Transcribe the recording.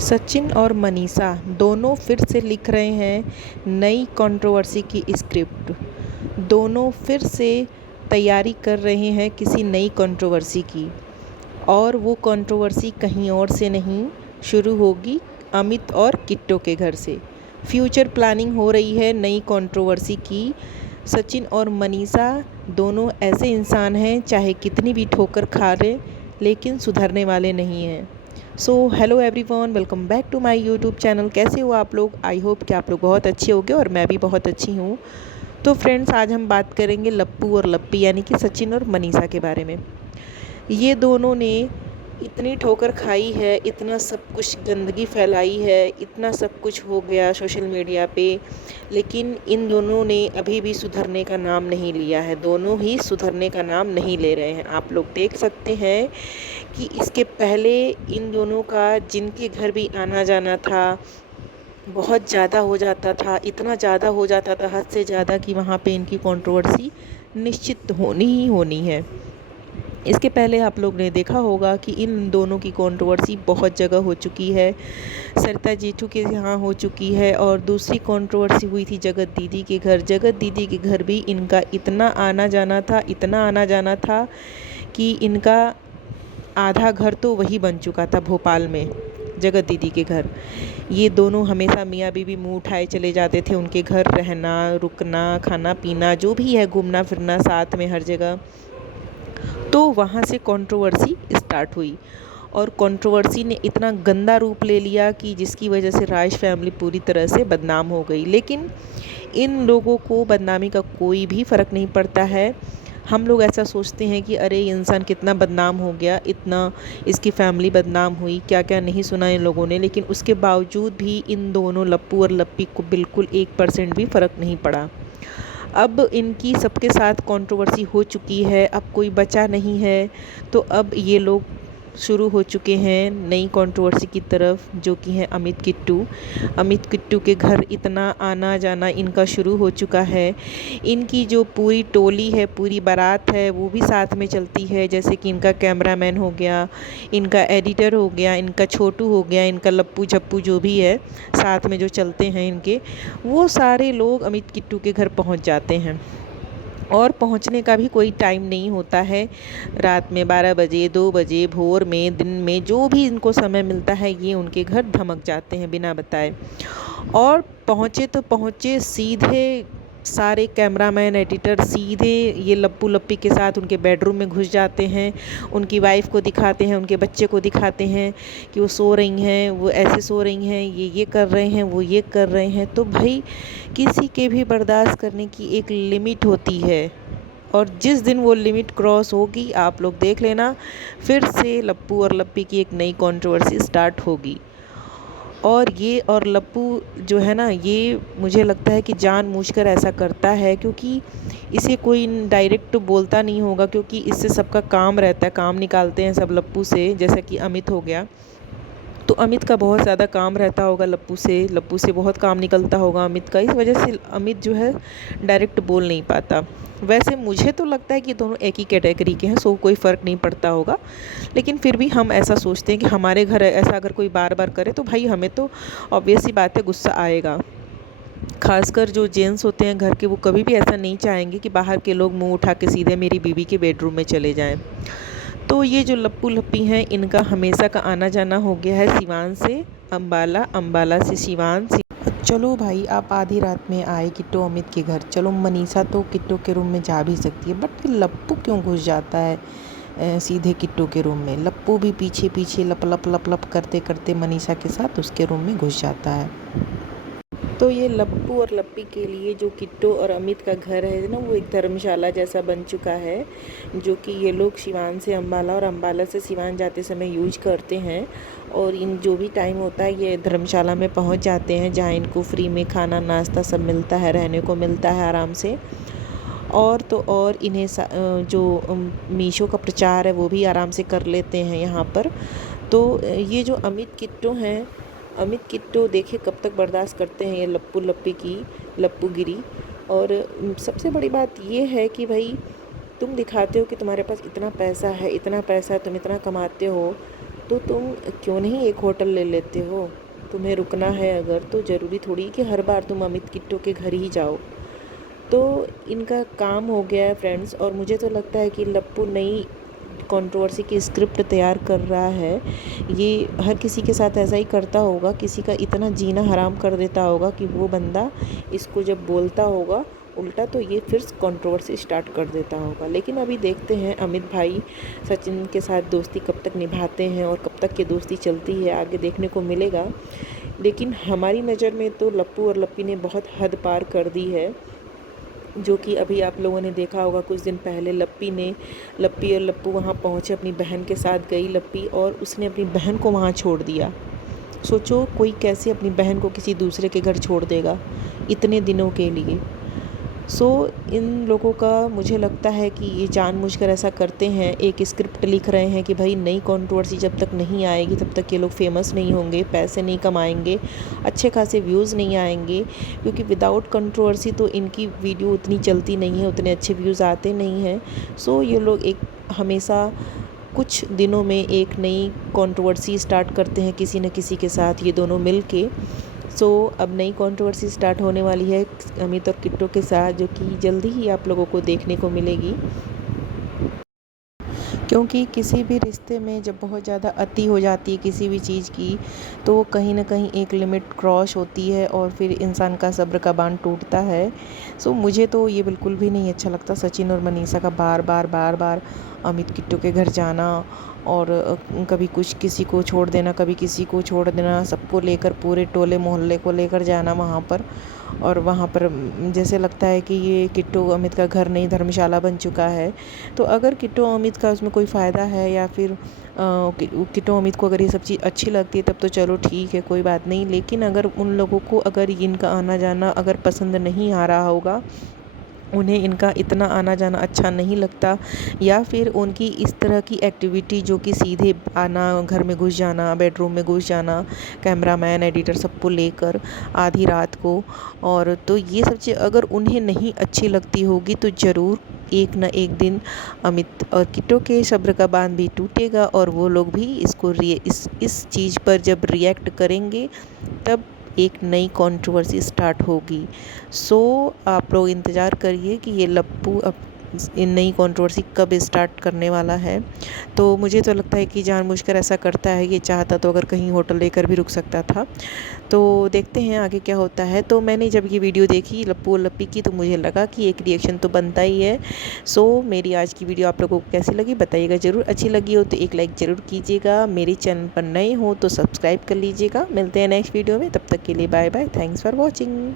सचिन और मनीषा दोनों फिर से लिख रहे हैं नई कंट्रोवर्सी की स्क्रिप्ट। दोनों फिर से तैयारी कर रहे हैं किसी नई कंट्रोवर्सी की, और वो कंट्रोवर्सी कहीं और से नहीं शुरू होगी, अमित और किट्टो के घर से। फ्यूचर प्लानिंग हो रही है नई कंट्रोवर्सी की। सचिन और मनीषा दोनों ऐसे इंसान हैं, चाहे कितनी भी ठोकर खा रहे लेकिन सुधरने वाले नहीं हैं। So hello everyone, welcome back to my YouTube channel. कैसे हो आप लोग? आई होप कि आप लोग बहुत अच्छे होंगे और मैं भी बहुत अच्छी हूँ। तो फ्रेंड्स, आज हम बात करेंगे लप्पू और लप्पी यानी कि सचिन और मनीषा के बारे में। ये दोनों ने इतनी ठोकर खाई है, इतना सब कुछ गंदगी फैलाई है, इतना सब कुछ हो गया सोशल मीडिया पे, लेकिन इन दोनों ने अभी भी सुधरने का नाम नहीं लिया है। दोनों ही सुधरने का नाम नहीं ले रहे हैं। आप लोग देख सकते हैं कि इसके पहले इन दोनों का जिनके घर भी आना जाना था बहुत ज़्यादा हो जाता था, इतना ज़्यादा हो जाता था हद से ज़्यादा कि वहाँ पे इनकी कंट्रोवर्सी निश्चित होनी ही होनी है। इसके पहले आप लोग ने देखा होगा कि इन दोनों की कंट्रोवर्सी बहुत जगह हो चुकी है। सरिता जेठू के यहाँ हो चुकी है, और दूसरी कंट्रोवर्सी हुई थी जगत दीदी के घर। जगत दीदी के घर भी इनका इतना आना जाना था, इतना आना जाना था कि इनका आधा घर तो वही बन चुका था भोपाल में, जगत दीदी के घर। ये दोनों हमेशा मियाँ बीवी मुँह उठाए चले जाते थे उनके घर, रहना, रुकना, खाना पीना जो भी है, घूमना फिरना साथ में हर जगह। तो वहाँ से कंट्रोवर्सी स्टार्ट हुई, और कंट्रोवर्सी ने इतना गंदा रूप ले लिया कि जिसकी वजह से राज फैमिली पूरी तरह से बदनाम हो गई। लेकिन इन लोगों को बदनामी का कोई भी फ़र्क नहीं पड़ता है। हम लोग ऐसा सोचते हैं कि अरे ये इंसान कितना बदनाम हो गया, इतना इसकी फैमिली बदनाम हुई, क्या क्या नहीं सुना इन लोगों ने। लेकिन उसके बावजूद भी इन दोनों लप्पू और लप्पी को बिल्कुल 1% भी फ़र्क नहीं पड़ा। अब इनकी सबके साथ कंट्रोवर्सी हो चुकी है, अब कोई बचा नहीं है। तो अब ये लोग शुरू हो चुके हैं नई कंट्रोवर्सी की तरफ, जो कि है अमित किट्टू। अमित किट्टू के घर इतना आना जाना इनका शुरू हो चुका है। इनकी जो पूरी टोली है, पूरी बारात है, वो भी साथ में चलती है। जैसे कि इनका कैमरामैन हो गया, इनका एडिटर हो गया, इनका छोटू हो गया, इनका लप्पू झप्पू जो भी है साथ में जो चलते हैं इनके, वो सारे लोग अमित किट्टू के घर पहुंच जाते हैं। और पहुंचने का भी कोई टाइम नहीं होता है। रात में 12 बजे, 2 बजे, भोर में, दिन में, जो भी इनको समय मिलता है ये उनके घर धमक जाते हैं बिना बताए। और पहुँचे तो पहुँचे सीधे, सारे कैमरामैन एडिटर सीधे ये लप्पू लप्पी के साथ उनके बेडरूम में घुस जाते हैं। उनकी वाइफ को दिखाते हैं, उनके बच्चे को दिखाते हैं कि वो सो रही हैं, वो ऐसे सो रही हैं, ये कर रहे हैं, वो ये कर रहे हैं। तो भाई किसी के भी बर्दाश्त करने की एक लिमिट होती है, और जिस दिन वो लिमिट क्रॉस होगी आप लोग देख लेना, फिर से लप्पू और लप्पी की एक नई कंट्रोवर्सी स्टार्ट होगी। और ये और लप्पू जो है ना, ये मुझे लगता है कि जानबूझकर ऐसा करता है, क्योंकि इसे कोई डायरेक्ट तो बोलता नहीं होगा, क्योंकि इससे सबका काम रहता है, काम निकालते हैं सब लप्पू से। जैसा कि अमित हो गया, तो अमित का बहुत ज़्यादा काम रहता होगा लप्पू से बहुत काम निकलता होगा अमित का। इस वजह से अमित जो है डायरेक्ट बोल नहीं पाता। वैसे मुझे तो लगता है कि दोनों एक ही कैटेगरी के हैं, सो कोई फ़र्क नहीं पड़ता होगा। लेकिन फिर भी हम ऐसा सोचते हैं कि हमारे घर ऐसा अगर कोई बार बार करे तो भाई हमें तो ऑब्वियस सी बात है गुस्सा आएगा। खासकर जो जेंट्स होते हैं घर के, वो कभी भी ऐसा नहीं चाहेंगे कि बाहर के लोग मुंह उठा के सीधे मेरी बीवी के बेडरूम में चले जाएं। तो ये जो लप्पू लप्पी हैं, इनका हमेशा का आना जाना हो गया है सिवान से अम्बाला, अम्बाला से सिवान। चलो भाई, आप आधी रात में आए किट्टो अमित के घर, चलो मनीषा तो किट्टो के रूम में जा भी सकती है, बट फिर लप्पू क्यों घुस जाता है सीधे किट्टो के रूम में? लप्पू भी पीछे पीछे लप लप लप लप करते करते मनीषा के साथ उसके रूम में घुस जाता है। तो ये लप्पू और लप्पी के लिए जो किट्टो और अमित का घर है ना, वो एक धर्मशाला जैसा बन चुका है, जो कि ये लोग सिवान से अम्बाला और अम्बाला से सिवान जाते समय यूज करते हैं। और इन जो भी टाइम होता है ये धर्मशाला में पहुंच जाते हैं, जहां इनको फ्री में खाना नाश्ता सब मिलता है, रहने को मिलता है आराम से। और तो और इन्हें जो मीशो का प्रचार है वो भी आराम से कर लेते हैं यहाँ पर। तो ये जो अमित किट्टो हैं, अमित किट्टो देखे कब तक बर्दाश्त करते हैं ये लप्पू लप्पी की लप्पूगिरी। और सबसे बड़ी बात ये है कि भाई तुम दिखाते हो कि तुम्हारे पास इतना पैसा है, इतना पैसा है, तुम इतना कमाते हो, तो तुम क्यों नहीं एक होटल ले लेते हो? तुम्हें रुकना है अगर, तो ज़रूरी थोड़ी कि हर बार तुम अमित किट्टो के घर ही जाओ। तो इनका काम हो गया है फ्रेंड्स, और मुझे तो लगता है कि लप्पू नई कंट्रोवर्सी की स्क्रिप्ट तैयार कर रहा है। ये हर किसी के साथ ऐसा ही करता होगा, किसी का इतना जीना हराम कर देता होगा कि वो बंदा इसको जब बोलता होगा उल्टा तो ये फिर कंट्रोवर्सी स्टार्ट कर देता होगा। लेकिन अभी देखते हैं अमित भाई सचिन के साथ दोस्ती कब तक निभाते हैं और कब तक ये दोस्ती चलती है, आगे देखने को मिलेगा। लेकिन हमारी नज़र में तो लप्पू और लप्पी ने बहुत हद पार कर दी है, जो कि अभी आप लोगों ने देखा होगा कुछ दिन पहले लप्पी और लप्पू वहाँ पहुँचे, अपनी बहन के साथ गई लप्पी और उसने अपनी बहन को वहाँ छोड़ दिया। सोचो कोई कैसे अपनी बहन को किसी दूसरे के घर छोड़ देगा इतने दिनों के लिए। इन लोगों का मुझे लगता है कि ये जानबूझकर ऐसा करते हैं, एक स्क्रिप्ट लिख रहे हैं कि भाई नई कंट्रोवर्सी जब तक नहीं आएगी तब तक ये लोग फेमस नहीं होंगे, पैसे नहीं कमाएंगे, अच्छे खासे व्यूज़ नहीं आएंगे, क्योंकि विदाउट कंट्रोवर्सी तो इनकी वीडियो उतनी चलती नहीं है, उतने अच्छे व्यूज़ आते नहीं हैं। ये लोग एक हमेशा कुछ दिनों में एक नई कंट्रोवर्सी स्टार्ट करते हैं किसी न किसी के साथ, ये दोनों मिल के। अब नई कंट्रोवर्सी स्टार्ट होने वाली है अमित और किट्टो के साथ, जो कि जल्दी ही आप लोगों को देखने को मिलेगी। क्योंकि किसी भी रिश्ते में जब बहुत ज़्यादा अति हो जाती है किसी भी चीज़ की, तो वो कहीं ना कहीं एक लिमिट क्रॉस होती है और फिर इंसान का सब्र का बांध टूटता है। मुझे तो ये बिल्कुल भी नहीं अच्छा लगता सचिन और मनीषा का बार बार अमित किट्टो के घर जाना, और कभी कुछ किसी को छोड़ देना, कभी किसी को छोड़ देना, सबको लेकर पूरे टोले मोहल्ले को लेकर जाना वहाँ पर। और वहाँ पर जैसे लगता है कि ये किट्टो अमित का घर नहीं धर्मशाला बन चुका है। तो अगर किट्टो अमित का उसमें कोई फ़ायदा है, या फिर किट्टो अमित को अगर ये सब चीज़ अच्छी लगती है तब तो चलो ठीक है, कोई बात नहीं। लेकिन अगर उन लोगों को अगर इनका आना जाना अगर पसंद नहीं आ रहा होगा, उन्हें इनका इतना आना जाना अच्छा नहीं लगता, या फिर उनकी इस तरह की एक्टिविटी जो कि सीधे आना, घर में घुस जाना, बेडरूम में घुस जाना, कैमरामैन एडिटर सबको लेकर आधी रात को, और तो ये सब चीज़ अगर उन्हें नहीं अच्छी लगती होगी तो ज़रूर एक न एक दिन अमित और किट्टो के सब्र का बांध भी टूटेगा, और वो लोग भी इस चीज़ पर जब रिएक्ट करेंगे तब एक नई कंट्रोवर्सी स्टार्ट होगी। आप लोग इंतज़ार करिए कि ये लप्पू अब इन नई कंट्रोवर्सी कब स्टार्ट करने वाला है। तो मुझे तो लगता है कि जानबूझकर ऐसा करता है, ये चाहता तो अगर कहीं होटल लेकर भी रुक सकता था। तो देखते हैं आगे क्या होता है। तो मैंने जब ये वीडियो देखी लप्पू और लप्पी की, तो मुझे लगा कि एक रिएक्शन तो बनता ही है। मेरी आज की वीडियो आप लोगों को कैसी लगी बताइएगा ज़रूर। अच्छी लगी हो तो एक लाइक ज़रूर कीजिएगा, मेरे चैनल पर नए हो तो सब्सक्राइब कर लीजिएगा। मिलते हैं नेक्स्ट वीडियो में, तब तक के लिए bye bye, thanks for watching.